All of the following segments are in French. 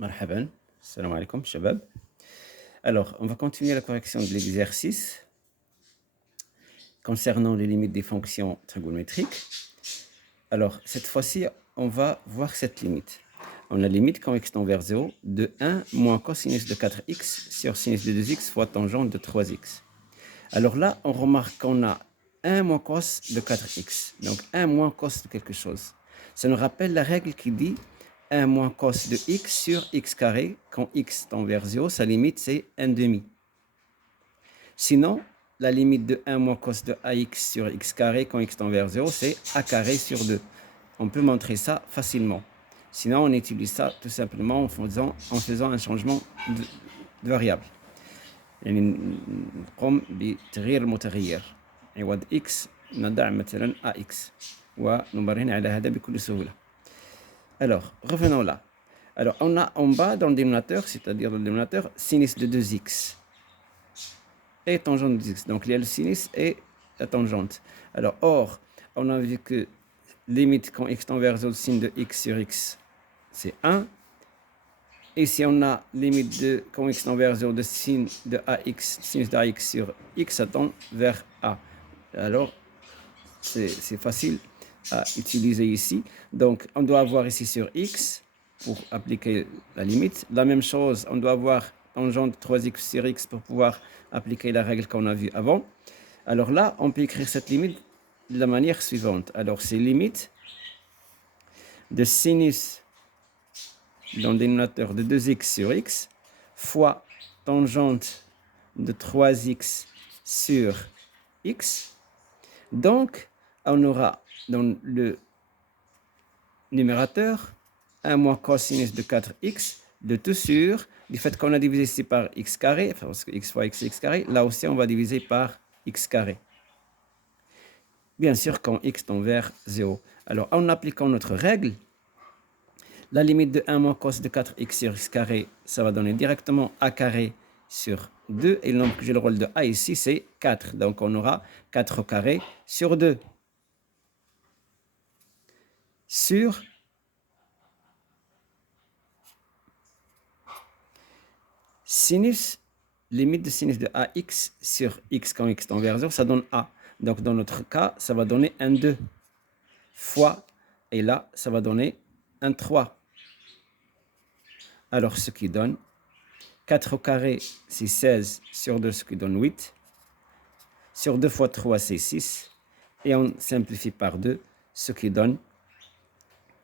Marhaban, salam alaikum, shabab. Alors, on va continuer la correction de l'exercice concernant les limites des fonctions trigonométriques. Alors, cette fois-ci, on va voir cette limite. On a la limite quand x tend vers 0 de 1 moins cosinus de 4x sur sinus de 2x fois tangente de 3x. Alors là, on remarque qu'on a 1 moins cos de 4x, donc 1 moins cos de quelque chose. Ça nous rappelle la règle qui dit 1 moins cos de x sur x carré, quand x tend vers 0, sa limite c'est 1 demi. Sinon, la limite de 1 moins cos de ax sur x carré, quand x tend vers 0, c'est a carré sur 2. On peut montrer ça facilement. Sinon, on utilise ça tout simplement en faisant un changement de variable. يعني نقوم بتغيير المتغير عوض x نضع مثلا ax ونبرهن على هذا بكل سهولة. Alors, revenons là. Alors, on a en bas dans le dénominateur, c'est-à-dire dans le dénominateur, sinus de 2x et tangente de 2x. Donc, il y a le sinus et la tangente. Alors, or, on a vu que limite quand x tend vers 0, sin de x sur x, c'est 1. Et si on a limite de quand x tend vers 0 de sin de ax, sinus de ax sur x, ça tend vers a. Alors, c'est facile à utiliser ici. Donc, on doit avoir ici sur x pour appliquer la limite. La même chose, on doit avoir tangente 3x sur x pour pouvoir appliquer la règle qu'on a vue avant. Alors là, on peut écrire cette limite de la manière suivante. Alors, c'est limite de sinus dans le dénominateur de 2x sur x fois tangente de 3x sur x. Donc, on aura dans le numérateur 1 moins cosinus de 4x de tout sur du fait qu'on a divisé ici par x carré, parce que x fois x c'est x carré, là aussi on va diviser par x carré. Bien sûr quand x tend vers 0. Alors en appliquant notre règle, la limite de 1 moins cos de 4x sur x carré, ça va donner directement a carré sur 2. Et le nombre que j'ai le rôle de a ici, c'est 4. Donc on aura 4 au carré sur 2. Sur sinus, limite de sinus de ax sur x quand x tend vers 0, ça donne a. Donc dans notre cas, ça va donner un 2 fois, et là, ça va donner un 3. Alors ce qui donne 4 au carré, c'est 16 sur 2, ce qui donne 8. Sur 2 fois 3, c'est 6. Et on simplifie par 2, ce qui donne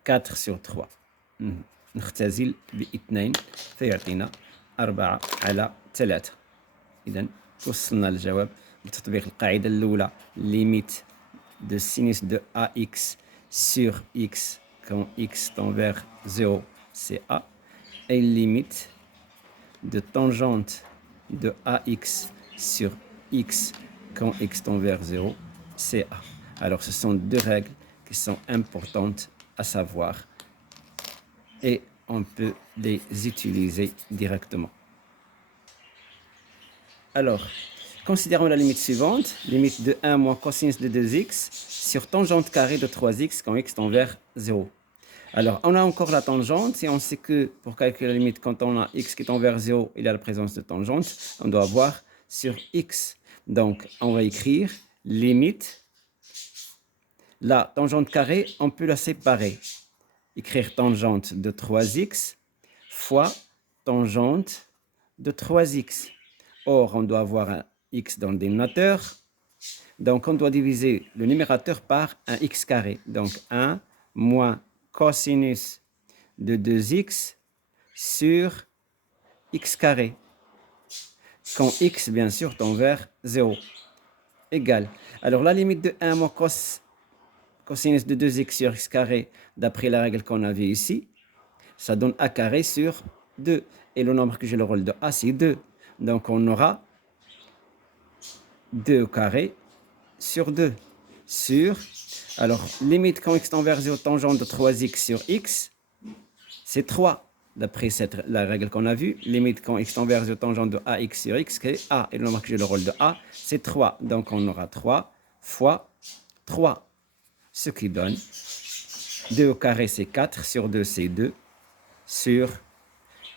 4 sur 3. نختزل ب2 فيعطينا 4 على 3. إذن توصلنا للجواب بتطبيق القاعدة الأولى limite de sinus de ax sur x quand x tend vers 0, c'est a. Et limite de tangente de ax sur x quand x tend vers 0, c'est a. Alors ce sont deux règles qui sont importantes à savoir et on peut les utiliser directement. Alors, considérons la limite suivante, limite de 1 moins cosinus de 2x sur tangente carrée de 3x quand x tend vers 0. Alors, on a encore la tangente et on sait que pour calculer la limite, quand on a x qui tend vers 0, il y a la présence de tangente, on doit avoir sur x. Donc, on va écrire limite. La tangente carrée, on peut la séparer. Écrire tangente de 3x fois tangente de 3x. Or, on doit avoir un x dans le dénominateur. Donc, on doit diviser le numérateur par un x carré. Donc, 1 moins cosinus de 2x sur x carré. Quand x, bien sûr, tend vers 0. Égal. Alors, la limite de 1 moins cosinus de 2x sur x carré, d'après la règle qu'on a vue ici, ça donne a carré sur 2. Et le nombre que j'ai le rôle de a, c'est 2. Donc, on aura 2 au carré sur 2. Sur, alors, limite quand x tend vers 0, tangente de 3x sur x, c'est 3. D'après la règle qu'on a vue, limite quand x tend vers 0, tangente de ax sur x, c'est a. Et le nombre que j'ai le rôle de a, c'est 3. Donc, on aura 3 fois 3. Ce qui donne 2 au carré, c'est 4. Sur 2, c'est 2. Sur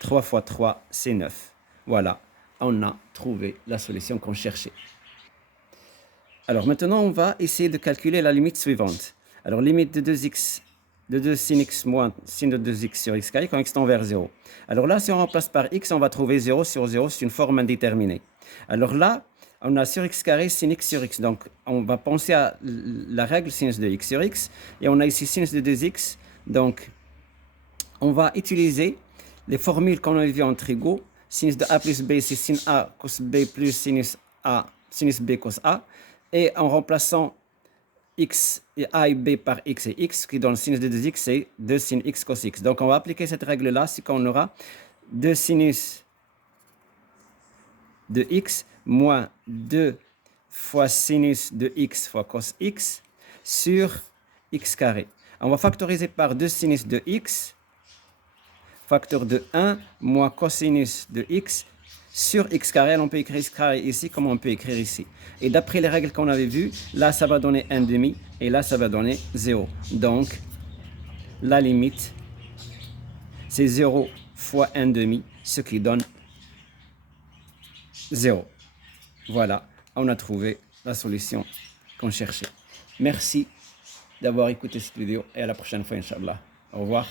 3 fois 3, c'est 9. Voilà, on a trouvé la solution qu'on cherchait. Alors maintenant, on va essayer de calculer la limite suivante. Alors, limite de 2x, de 2 sin x moins sin de 2x sur x carré quand x tend vers 0. Alors là, si on remplace par x, on va trouver 0 sur 0, c'est une forme indéterminée. Alors là, on a sur x carré sin x sur x. Donc, on va penser à la règle sinus de x sur x. Et on a ici sinus de 2x. Donc, on va utiliser les formules qu'on a vues en trigo. Sinus de a plus b, c'est sin a cos b plus sinus b cos a. Et en remplaçant x et a et b par x et x, qui donne sinus de 2x, c'est 2 sin x cos x. Donc, on va appliquer cette règle-là, c'est qu'on aura 2 sinus de x moins 2 fois sinus de x fois cos x sur x carré. On va factoriser par 2 sinus de x, facteur de 1 moins cosinus de x sur x carré. On peut écrire x carré ici comme on peut écrire ici. Et d'après les règles qu'on avait vues, là ça va donner 1,5 et là ça va donner 0. Donc la limite c'est 0 fois 1,5, ce qui donne 0. Voilà, on a trouvé la solution qu'on cherchait. Merci d'avoir écouté cette vidéo et à la prochaine fois, Inch'Allah. Au revoir.